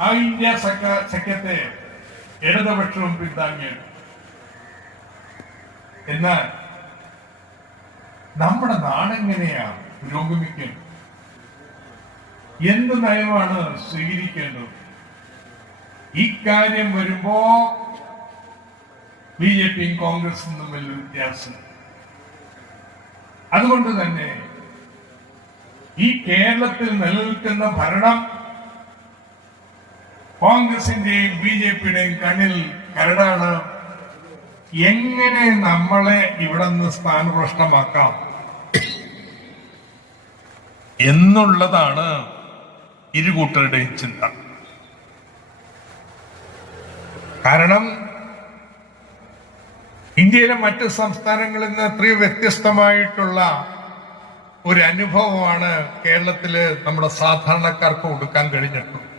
ആ ഇന്ത്യ സഖ്യ സഖ്യത്തെ ഇടതുപക്ഷവും പിന്താങ്ങിയത്. എന്നാൽ നമ്മുടെ നാടെങ്ങനെയാണ് പുരോഗമിക്കുന്നത് എന്ത് നയമാണ് സ്വീകരിക്കേണ്ടത്? ഇക്കാര്യം വരുമ്പോ ബി ജെ പിയും കോൺഗ്രസും തമ്മിൽ വ്യത്യാസം. അതുകൊണ്ട് തന്നെ ഈ കേരളത്തിൽ നിലനിൽക്കുന്ന ഭരണം കോൺഗ്രസിന്റെയും ബി ജെ പിയുടെയും കണ്ണിൽ കരടാണ്. എങ്ങനെ നമ്മളെ ഇവിടെ നിന്ന് സ്ഥാനഭ്രഷ്ടമാക്കാം? എന്നുള്ളതാണ് ഇരു ഇരുകൂട്ടരുടെയും ചിന്ത. കാരണം ഇന്ത്യയിലെ മറ്റ് സംസ്ഥാനങ്ങളിൽ നിന്ന് എത്രയോ വ്യത്യസ്തമായിട്ടുള്ള ഒരു അനുഭവമാണ് കേരളത്തിൽ നമ്മുടെ സാധാരണക്കാർക്ക് കൊടുക്കാൻ കഴിഞ്ഞിട്ടുള്ളത്.